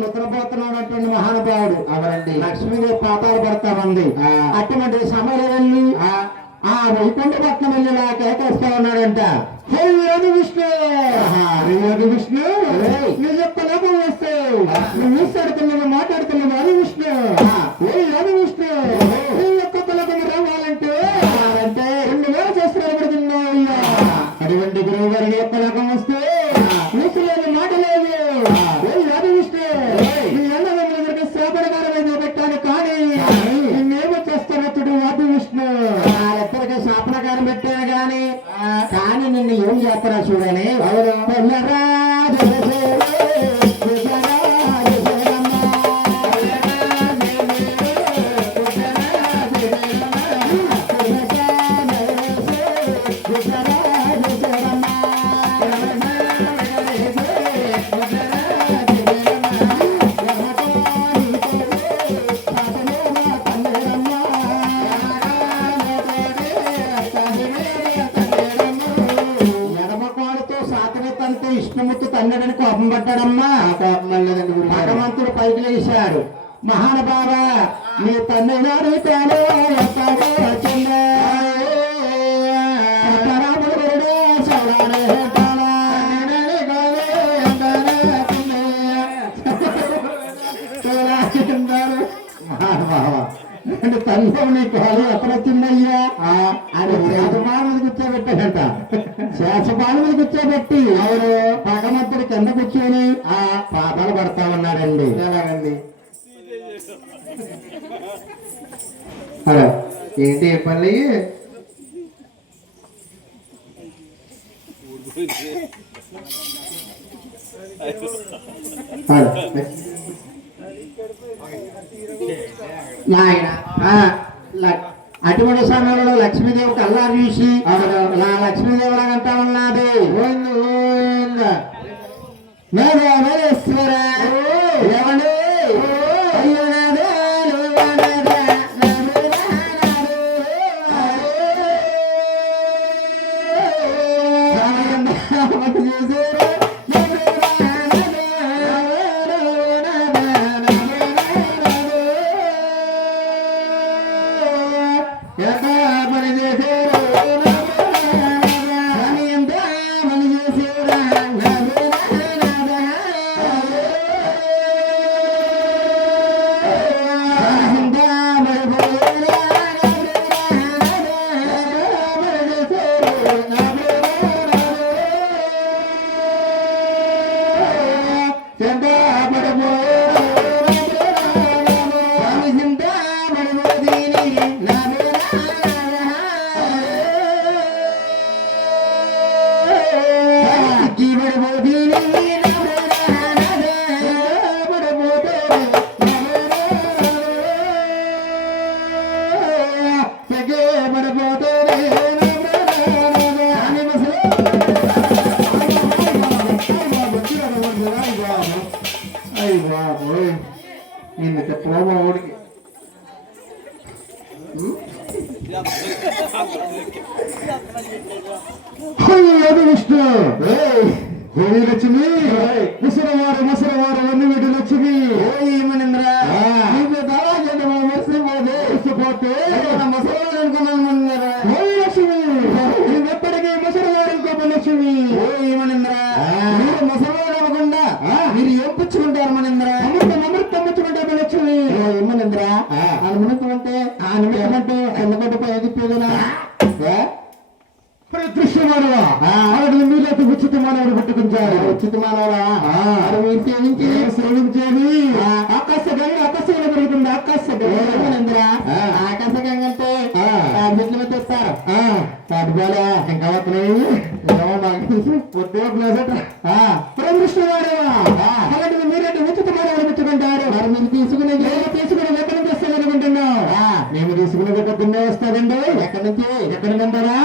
నిద్రపోతున్నటువంటి మహానుభావుడు అవరండి లక్ష్మీదేవి పాతాలు పడతా ఉంది. అటువంటి సమయంలో ఆ వైకుంఠపట్నం వెళ్ళి నా కేకేస్తా ఉన్నాడంట. విష్ణు విష్ణు నువ్వు చెప్తాను వస్తే నువ్వు మాట్లాడుతున్నావు మాట్లాడుతున్నావు అది విష్ణు అది విష్ణు నీ యొక్క పిల్లలు రావాలంటే అంటే 2000 చేస్తున్నారు పెడుతున్నావు. అటువంటి గురువు గారి యొక్క లోకం వస్తే విష్ణులేదు మాట లేదు. అది విష్ణు నీ అన్నదమ్ములందరికీ శాపనకారమైన పెట్టాను కానీ నిన్నేమో చేస్తున్నప్పుడు అది విష్ణు ఎప్పటికీ శాపనకారం పెట్టాను కానీ కానీ నిన్ను ఏం చేస్తారా చూడని విష్ణుమూర్తి తన్నడని కోపం పడ్డాడమ్మా. భగవంతుడు పైకి లేచాడు. మహానుభావ నీ తన్నడు తల్లి నీ కాలు ఎక్కడ వచ్చిందయ్యా అని శాసపాల మీద కూర్చోబెట్టాడంట. శాసపాల మీద కూర్చోబెట్టి ఎవరు భగవంతుడి కింద కూర్చొని ఆ పాదాలు పడతా ఉన్నాడండి. ఎలాగండి హలో ఏంటి ఏ పని అటువంటి సమయంలో లక్ష్మీదేవి కల్లారు చూసి నా లక్ష్మీదేవి లాగంటా ఉన్నది. ఏమండి నిన్న చెప్పమా ఊడికి విష్ణు లక్ష్మి ముసలవారు ముసలవారు అన్ని వీటి లక్ష్మి ఏమనింద్రా పోతే ముసలవారు అనుకున్నాను లక్ష్మి ఎప్పటికీ ముసలవారు ఇంకొక లక్ష్మి ఏమనింద్రా మీరు ముసలవారు అవ్వకుండా మీరు ఏం పుచ్చుకుంటారు మనింద్రా అమృతం పుచ్చుకుంటారు లక్ష్మి ఏమనింద్రా అనుమతి అంటే అనుమతి ఎందుకంటే ఎదిపోదునా దృశ్య మానవా మీరైతే ఉచిత మానవుడు పెట్టుకుంటారు. ఉచిత మానవా మీరు సేవించేది ఆకాశగంగా ఆకాశంగా పెరుగుతుంది. ఆకాశగంగా ఆకాశగంగా అంటే బిడ్డ మీద తెస్తారు పట్టుకోలే ఇంకా వస్తున్నాయి పొద్దు దృష్టి మానవా అలాంటి మీరైతే ఉచిత మానవుడు పెట్టుకుంటారు. మరి మీరు తీసుకునే తీసుకునే ఎక్కడ తెస్తారనుకుంటున్నావు మేము తీసుకునే పొద్దున్నే వస్తాదండి. ఎక్కడి నుంచి? ఎక్కడి నుంచి అంటారా?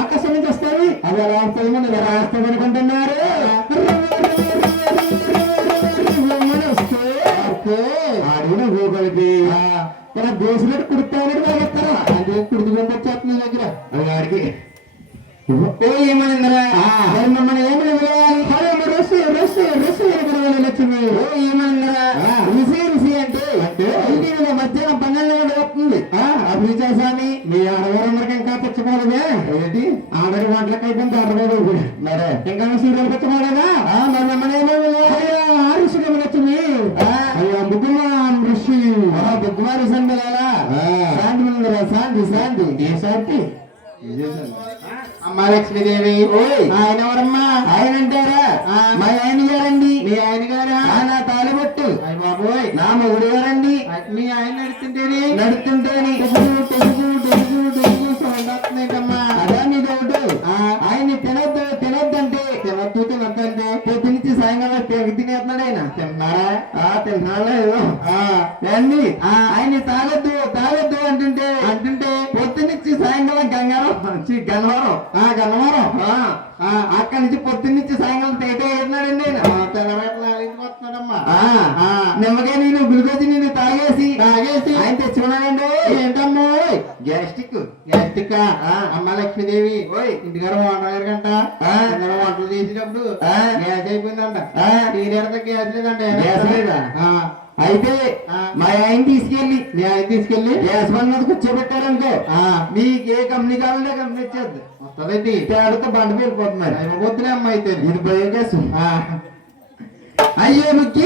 ఆకాశం నుంచి వస్తాయి. అది ఎలా వస్తాయి? ఎలా వస్తుంది అనుకుంటున్నారు? ఆడిన గోగలిపి ఇలా దోసినట్టు కుడుతానట్టు తాగేస్తారా? అంటే కుడుతుకొని వచ్చేస్తుంది దగ్గర అది వాడికి. ఓ ఏమనిందరా? మమ్మల్ని ఏమని రుసి రుసి రుసి లక్ష్మి. ఓ ఏమనిందరా? రుసి రుసి అంటే మధ్యాహ్నం 12 గంటలు వస్తుంది. అభిజా స్వామి మీ ఆడవారందరికి ఇంకా తెచ్చుకోలేదే ఏంటి? 6 గంటలకు అయిపోయింది. ఆడవాడు మరే ఇంకా సీరియల్ తెచ్చుకోలేదా? మరి మమ్మల్ని ఋషి లక్ష్మి. అయ్యో బుగ్గుమాన్ ఋషి బుగ్గుమాన్ ఋషి శాంతి ఉందిరా. శాంతి శాంతి ఏ శాంతి? అమ్మా లక్ష్మీదేవి. ఆయన ఎవరమ్మా? ఆయన అంటారా? మా ఆయన గారండి. మీ ఆయన గారా? నా తాలిబొట్టు. అయ్య బాబోయ్ నా మొగుడు గారండి. మీ ఆయన నడుతుంటేనే అదా నీ డౌట్. ఆయన తినొద్దు తినొద్దంటే తినొద్దంటే పొద్దునిచ్చి సాయంకాలం తినేస్తున్నాడు. ఆయన తిన్నారా? తిన్నాడా ఏదో అండి. ఆయన తాగొద్దు అంటుంటే పొద్దునిచ్చి సాయంకాలం గన్నవరం అక్కడి నుంచి పొద్దున్నుంచి సాయంకాలం తేట వేస్తున్నాడండి. వస్తున్నాడమ్మా. నిమ్మకాయ నేను గ్లూకోజ్ నేను తాగేసి ఆయన తెచ్చుకున్నానండి. ఏంటమ్మో? గ్యాస్టిక్ అమ్మ లక్ష్మీదేవి ఇంటికాడ వంటగారు గంట వంటలు చేసేటప్పుడు గ్యాస్ అయిపోయిందంట. గ్యాస్ లేదంట. గ్యాస్ లేదా? అయితే మా ఆయన తీసుకెళ్ళి గ్యాస్ బండ్ మీద కూర్చోబెట్టారనుకో మీకు ఏ కంపెనీ కావాలంటే కంపెనీ ఇచ్చేద్ది. వస్తుందండి. తేడాతో బండ పేరుపోతున్నారు. అయిపోతులే అమ్మ. అయితే ఇది బయోగ్యాస్. అయ్యో ముఖ్య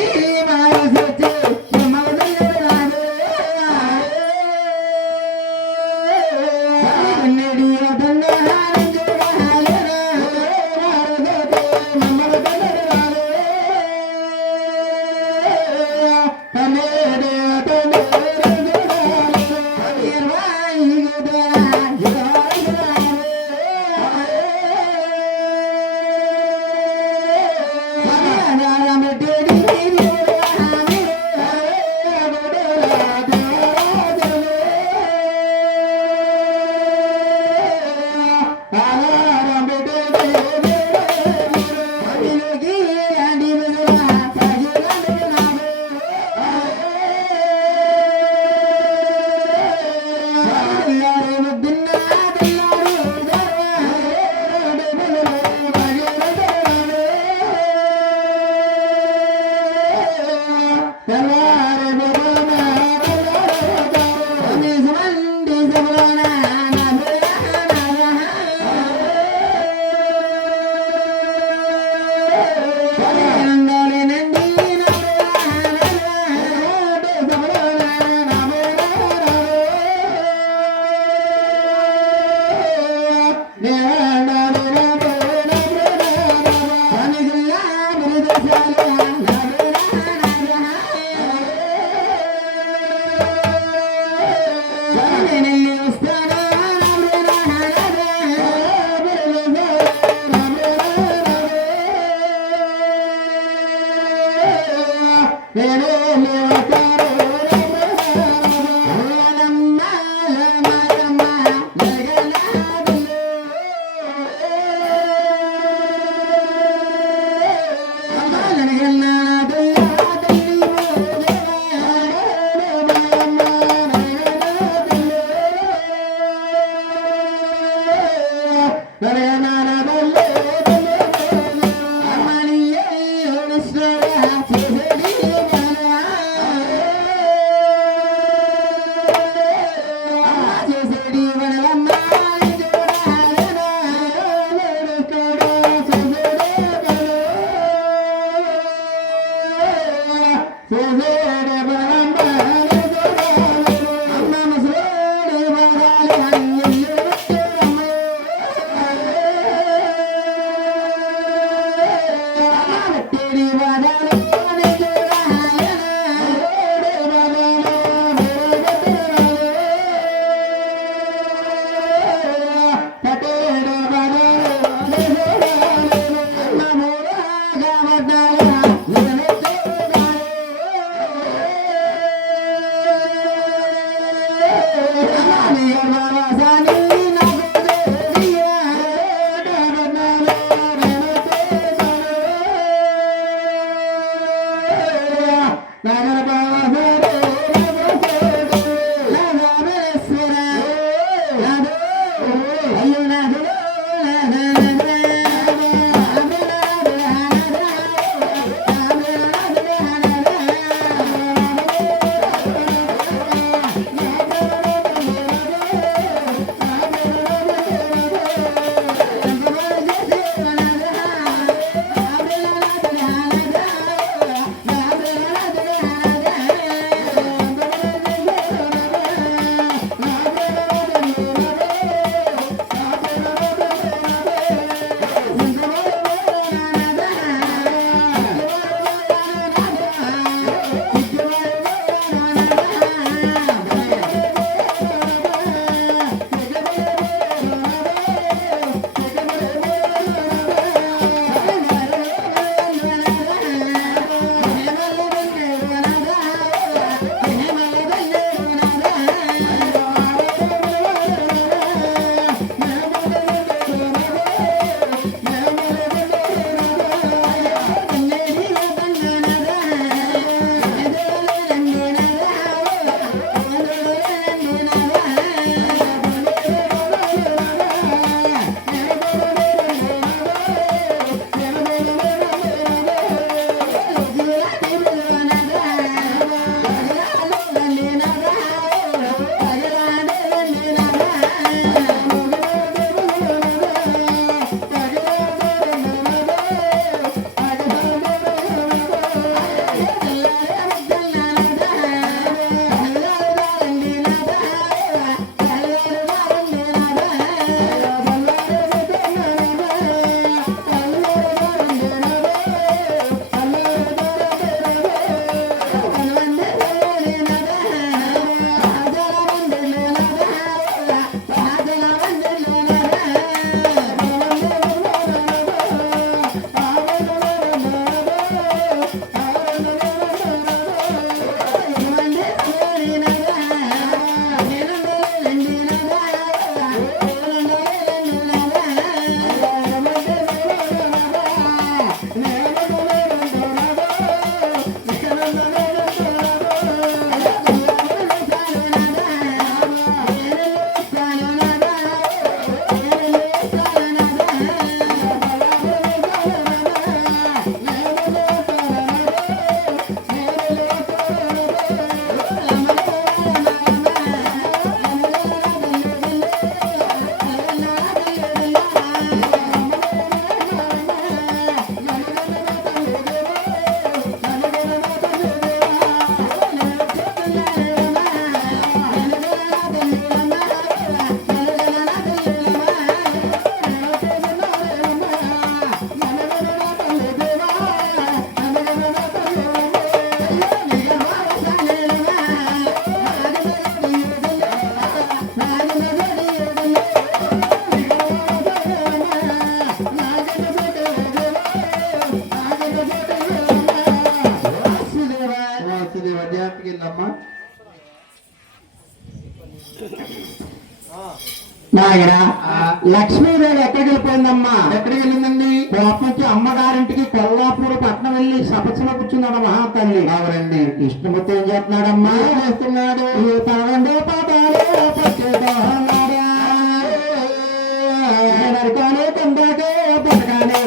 లక్ష్మీదేవి ఎక్కడికి వెళ్ళిపోయిందమ్మా? ఎక్కడికి వెళ్ళిందండి? కోపం వచ్చి అమ్మగారింటికి కొల్లాపూర్ పట్నం వెళ్ళి సపస్సులో కూర్చున్నాడు మహాతల్లి. అవునండి. కృష్ణమూర్తి ఏం చేస్తున్నాడమ్మా? చేస్తున్నాడు ఈ 12 పాదాలు నరకాలే కొందాకే పట్టగానే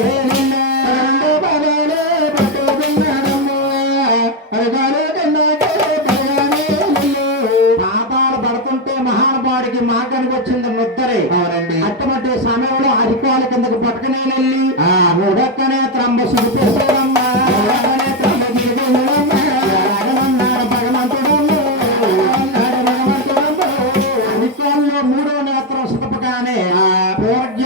పాదాలు పడుతుంటే మహానుభావుడికి మాకనికి వచ్చింది ముద్దరే. అవునండి. అటువంటి సమయంలో అధికారుల కిందకు పట్టుకునే వెళ్ళి ఆ ఉడక్కనే త్రంబ సుడిపేసి